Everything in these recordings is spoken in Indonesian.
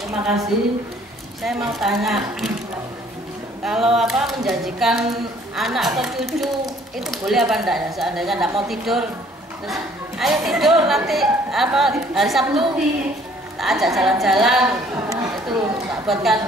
Terima kasih. Saya mau tanya, kalau menjanjikan anak atau cucu itu boleh apa enggak ya? Seandainya enggak mau tidur, terus ayo tidur nanti hari Sabtu tak ajak jalan-jalan, itu tak buatkan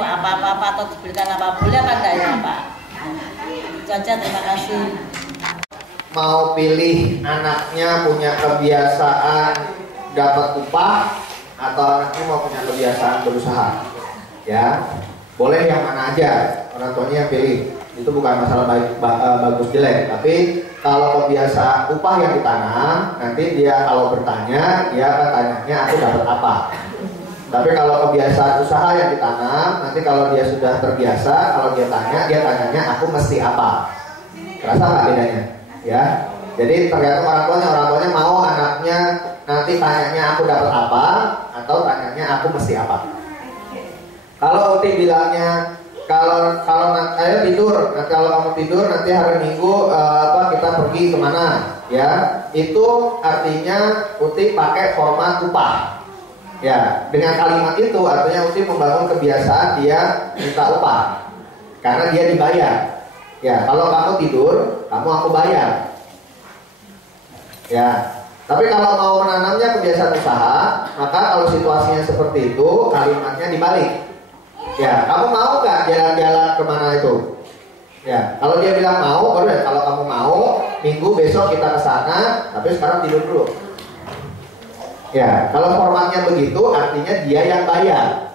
apa-apa atau dibelikan apa, boleh apa enggak ya Pak? Itu aja, terima kasih. Mau pilih anaknya punya kebiasaan dapat upah atau anaknya mau punya kebiasaan berusaha, ya boleh yang mana aja, orang tuanya yang pilih. Itu bukan masalah bagus jelek, tapi kalau kebiasaan upah yang ditanam, nanti dia kalau bertanya dia akan tanyanya aku dapat apa. Tapi kalau kebiasaan usaha yang ditanam, nanti kalau dia sudah terbiasa, kalau dia tanyanya aku mesti apa. Terasa nggak bedanya? Ya, jadi tergantung orang tuanya mau anaknya nanti tanyanya aku dapat apa atau tanyanya aku mesti apa. Kalau Uti bilangnya kalau ayo tidur, nanti kalau kamu tidur nanti hari Minggu kita pergi kemana, ya itu artinya Uti pakai format upah. Ya, dengan kalimat itu artinya Uti membangun kebiasaan dia minta upah karena dia dibayar. Ya, kalau kamu tidur, kamu aku bayar. Ya, tapi kalau mau menanamnya kebiasaan usaha, maka kalau situasinya seperti itu, kalimatnya dibalik. Ya, kamu mau nggak jalan-jalan kemana itu? Ya, kalau dia bilang mau, baru ya. Kalau kamu mau, Minggu besok kita ke sana, tapi sekarang tidur dulu. Ya, kalau formatnya begitu, artinya dia yang bayar.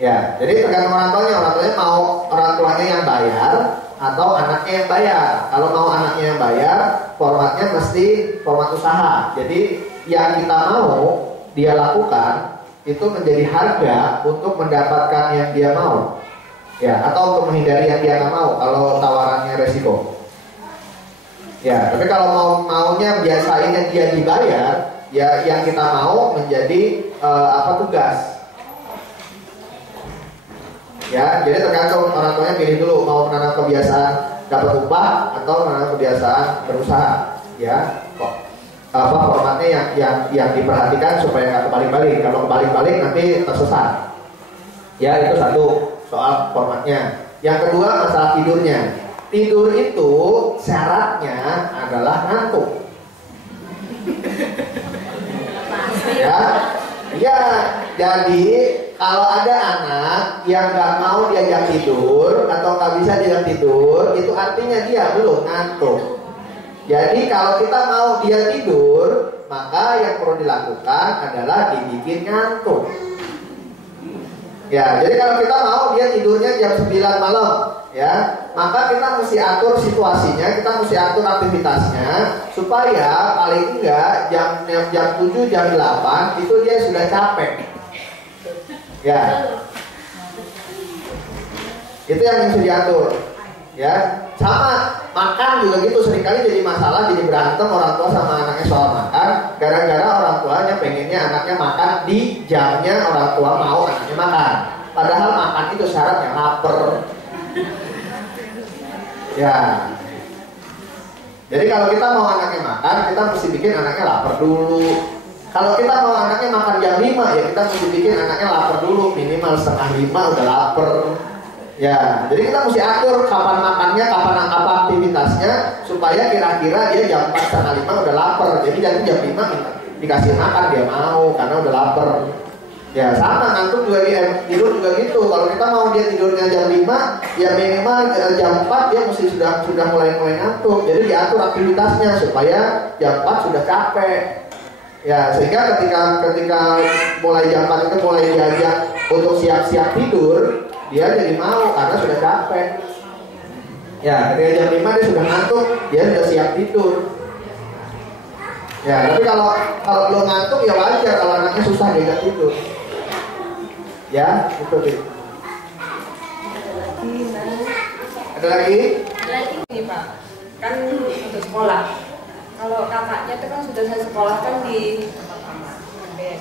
Ya, jadi tergantung orang tuanya mau orang tuanya yang bayar atau anaknya yang bayar. Kalau mau anaknya yang bayar, formatnya mesti format usaha. Jadi yang kita mau dia lakukan itu menjadi harga untuk mendapatkan yang dia mau. Ya, atau untuk menghindari yang dia nggak mau kalau tawarannya resiko. Ya, tapi kalau maunya biasain yang dia dibayar, ya yang kita mau menjadi tugas. Ya, jadi tergantung orang tuanya pilih dulu mau menanam kebiasaan dapat upah atau menanam kebiasaan berusaha. Ya, kok formatnya yang diperhatikan supaya nggak kebalik-balik. Kalau kebalik-balik nanti tersesat. Ya, itu satu soal formatnya. Yang kedua masalah tidurnya. Tidur itu syaratnya adalah ngantuk. Ya, jadi kalau ada anak yang nggak mau diajak tidur atau nggak bisa diajak tidur, itu artinya dia belum ngantuk. Jadi kalau kita mau dia tidur, maka yang perlu dilakukan adalah dibikin ngantuk. Ya, jadi kalau kita mau dia tidurnya jam 9 malam, ya, maka kita mesti atur situasinya, kita mesti atur aktivitasnya supaya paling enggak jam 7, jam 8 itu dia sudah capek. Ya. Itu yang mesti diatur. Ya, sama makan juga gitu, seringkali jadi masalah, jadi berantem orang tua sama anaknya soal makan gara-gara orang tuanya pengennya anaknya makan di jamnya orang tua mau anaknya makan. Padahal makan itu syaratnya lapar. Ya. Jadi kalau kita mau anaknya makan, kita mesti bikin anaknya lapar dulu. Kalau kita mau anaknya makan jam 5, ya kita mesti bikin anaknya lapar dulu, minimal 4:30 udah lapar. Ya, jadi kita mesti atur kapan makannya, kapan apa aktivitasnya supaya kira-kira dia jam 4:30 udah lapar. Jadi jangan jam 5 dikasih makan dia mau karena udah lapar. Ya, sama ngantuk juga tidur juga gitu. Kalau kita mau dia tidurnya jam 5, ya minimal jam 4 dia mesti sudah mulai ngantuk. Jadi diatur aktivitasnya supaya jam 4 sudah capek. Ya, sehingga ketika mulai jam 4 itu mulai diajak untuk siap-siap tidur, dia jadi mau karena sudah capek. Ya, ketika jam 5 dia sudah ngantuk, dia sudah siap tidur. Ya, tapi kalau belum ngantuk ya wajar kalau anaknya susah diajak tidur. Ya, itu sih. Ada lagi? Ini Pak, kan untuk sekolah. Kalau kakaknya itu kan sudah saya sekolahkan di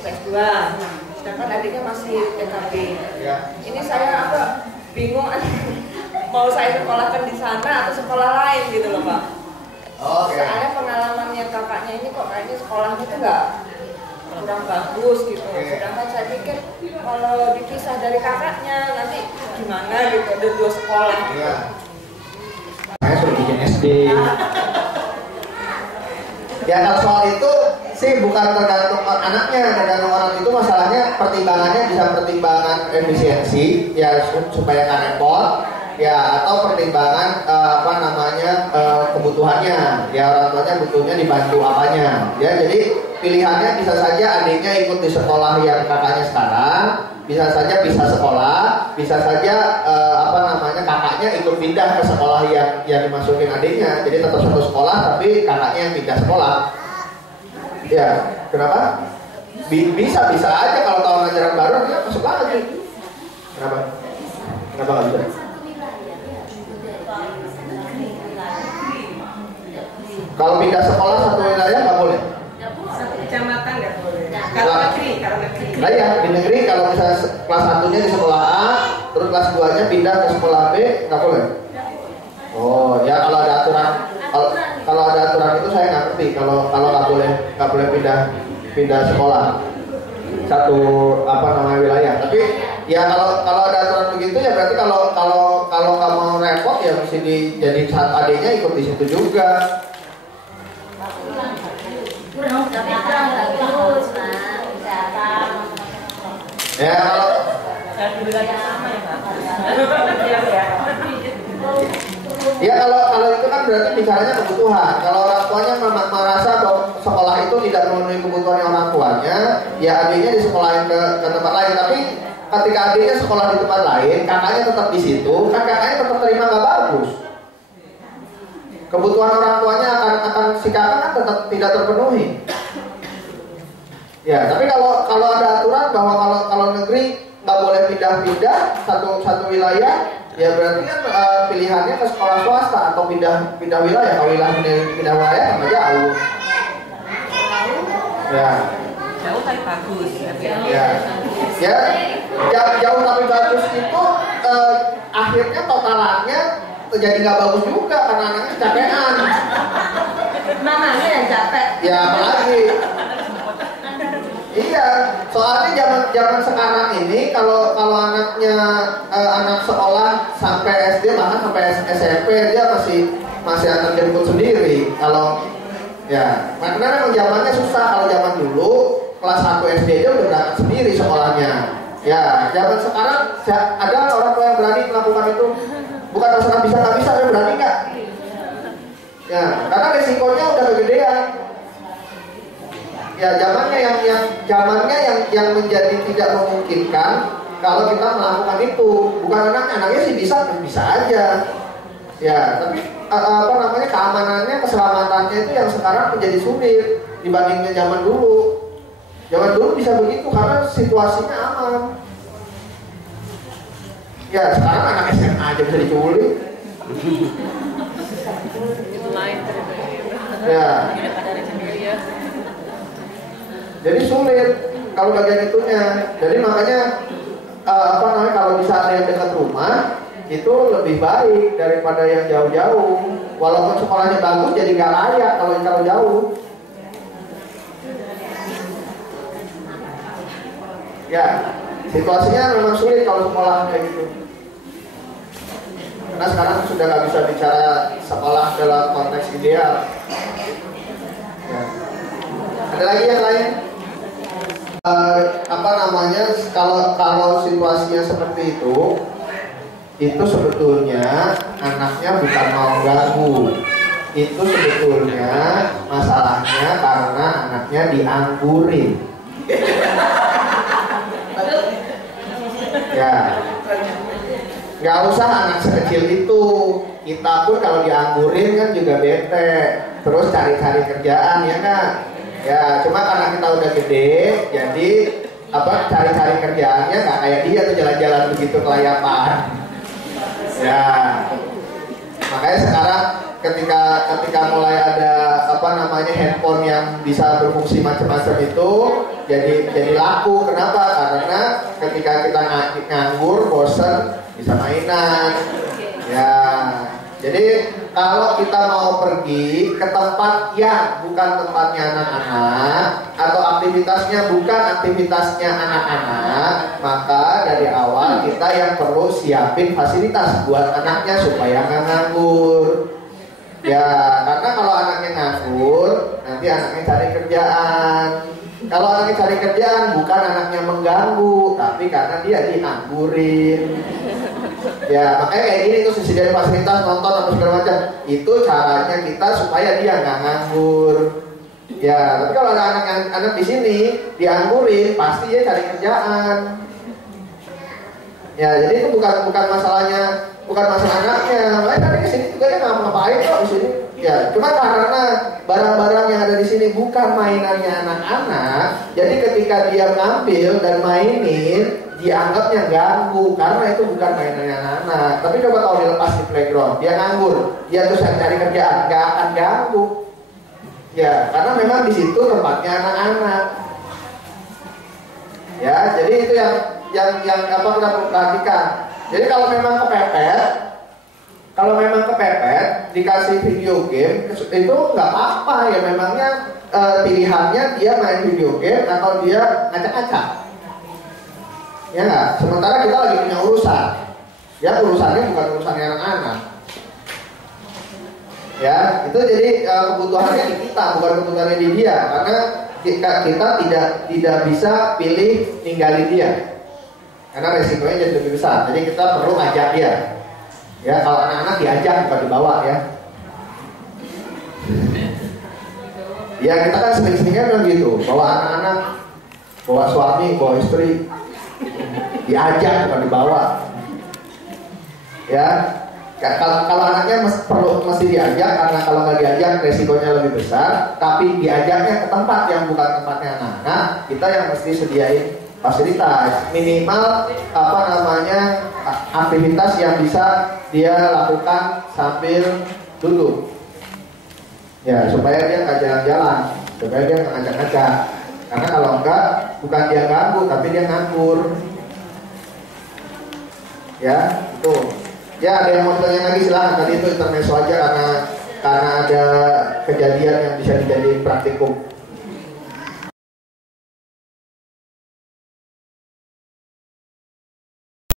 kelas 2, sedangkan adiknya masih TKP. Ya. Ini saya bingung mau saya sekolahkan di sana atau sekolah lain gitu loh Pak. Oke. Soalnya pengalamannya kakaknya ini kok kayaknya sekolahnya itu nggak kurang bagus gitu. Sedangkan saya pikir kalau dipisah dari kakaknya nanti gimana gitu, ada 2 sekolah. Iya. Saya sudah bikin SD. Ya kalau soal itu sih bukan tergantung anaknya, tergantung orang itu, masalahnya pertimbangannya bisa pertimbangan efisiensi ya supaya nggak repot ya, atau pertimbangan kebutuhannya ya, orang tuanya butuhnya dibantu apanya ya. Jadi pilihannya bisa saja adiknya ikut di sekolah yang kakaknya sekarang, bisa saja bisa sekolah, bisa saja kakaknya ikut pindah ke sekolah yang dimasukin adiknya, jadi tetap satu sekolah tapi kakaknya yang pindah sekolah. Ya, kenapa? Bisa aja kalau tahun ajaran baru dia masuk lagi. Kenapa nggak bisa? Kalau pindah sekolah satu wilayah nggak boleh. Satu kecamatan nggak boleh. Kalau negeri. Nah ya, di negeri kalau misalnya kelas 1-nya di sekolah A, terus kelas 2-nya pindah ke sekolah B, nggak boleh. Oh, ya kalau ada aturan, kalau ada aturan itu saya nggak ngerti. Kalau nggak boleh pindah sekolah satu wilayah. Tapi ya kalau ada aturan begitu ya berarti kalau kamu repot ya mesti dijadiin satu adiknya ikut di situ juga. Ya kalau ya kalau itu kan berarti bicaranya kebutuhan. Kalau orang tuanya merasa bahwa sekolah itu tidak memenuhi kebutuhan orang tuanya, ya adiknya disekolahin ke tempat lain. Tapi ketika adiknya sekolah di tempat lain, kakaknya tetap di situ, kan kakaknya tetap terima nggak bagus. Kebutuhan orang tuanya akan si kakak kan tetap tidak terpenuhi. Ya, tapi kalau ada aturan bahwa kalau negeri nggak boleh pindah-pindah satu wilayah, ya berarti kan pilihannya ke sekolah swasta atau pindah wilayah. Kalau pindah wilayah sama jauh. Ya. Jauh tapi bagus. Ya, jauh tapi bagus itu akhirnya totalannya jadi nggak bagus juga karena anaknya capean. Mamanya yang capek. Ya apalagi. Iya, soalnya zaman sekarang ini kalau anaknya anak sekolah sampai SD bahkan sampai SMP dia masih antar jemput sendiri. Kalau ya, karena memang zamannya susah. Kalau zaman dulu kelas 1 SD aja udah berangkat sendiri sekolahnya. Ya, zaman sekarang ada orang tua yang berani melakukan itu. Bukan masalah bisa nggak bisa, tapi berani nggak? Ya, karena resikonya udah kegedean. Ya zamannya yang menjadi tidak memungkinkan kalau kita melakukan itu. Bukan anaknya sih bisa aja. Ya, tapi keamanannya, keselamatannya itu yang sekarang menjadi sulit dibandingnya zaman dulu. Zaman dulu bisa begitu karena situasinya aman. Ya sekarang anak SMA aja bisa diculik. Itu lain Ya. Jadi sulit kalau bagian itunya. Jadi makanya kalau bisa ada yang dekat rumah itu lebih baik daripada yang jauh-jauh. Walaupun sekolahnya bagus jadi nggak layak kalau jauh. Ya, situasinya memang sulit kalau sekolah kayak gitu. Karena sekarang sudah nggak bisa bicara sekolah dalam konteks ideal. Ya. Ada lagi yang lain? Kalau situasinya seperti itu sebetulnya anaknya bukan mau ganggu. Itu sebetulnya masalahnya karena anaknya dianggurin. Ya, nggak usah anak sekecil itu. Kita pun kalau dianggurin kan juga bete, terus cari-cari kerjaan ya kan. Ya, cuma karena kita udah gede, jadi cari-cari kerjaannya nggak kayak dia tuh jalan-jalan begitu kelayapan. Ya, makanya sekarang ketika mulai ada handphone yang bisa berfungsi macam-macam itu jadi laku. Kenapa? Karena ketika kita nganggur, bosen, bisa mainan. Ya, Jadi kalau kita mau pergi ke tempat yang bukan tempatnya anak-anak atau aktivitasnya bukan aktivitasnya anak-anak, maka dari awal kita yang perlu siapin fasilitas buat anaknya supaya nggak nganggur. Ya, karena kalau anaknya nganggur, nanti anaknya cari kerjaan. Kalau anaknya cari kerjaan bukan anaknya mengganggu, tapi karena dia dianggurin. Ya, makanya kayak gini tuh sisi fasilitas nonton atau segala macam. Itu caranya kita supaya dia nggak nganggur. Ya, tapi kalau ada anak di sini dianggurin, pasti dia cari kerjaan. Ya, jadi itu bukan masalahnya, bukan masalah anaknya. Makanya tadi kesini juga dia ngapain kok di sini. Ya, cuma karena barang-barang yang ada di sini bukan mainannya anak-anak, jadi ketika dia ngambil dan mainin, dianggapnya ganggu karena itu bukan mainannya anak-anak. Tapi coba kalau dilepas di playground, dia nganggur, dia terus cari kerjaan, nggak akan ganggu. Ya, karena memang di situ tempatnya anak-anak. Ya, jadi itu yang apa kita perlu perhatikan. Jadi kalau memang kepepet, dikasih video game itu nggak apa-apa ya. Memangnya pilihannya dia main video game atau dia ngacak-ngacak. Ya nggak? Sementara kita lagi punya urusan. Ya urusannya bukan urusannya anak-anak. Ya, itu jadi kebutuhannya di kita, bukan kebutuhannya di dia. Karena kita tidak bisa pilih ninggalin dia. Karena resikonya jadi lebih besar. Jadi kita perlu ngajak dia. Ya, kalau anak-anak diajak bukan dibawa ya. Ya, kita kan sering-seringnya bilang gitu, bawa anak-anak, bawa suami, bawa istri, diajak bukan dibawa. Ya, kalau anaknya mesti diajak, karena kalau nggak diajak resikonya lebih besar. Tapi diajaknya ke tempat yang bukan tempatnya anak-anak, kita yang mesti sediain fasilitas minimal aktivitas yang bisa dia lakukan sambil duduk. Ya, supaya dia nggak jalan-jalan, supaya dia nggak ngajak-ngajak. Karena kalau enggak, bukan dia ganggu, tapi dia nganggur. Ya, itu. Ya, ada yang mau ditanya lagi silahkan. Tadi itu intermezzo aja karena ada kejadian yang bisa dijadiin praktikum.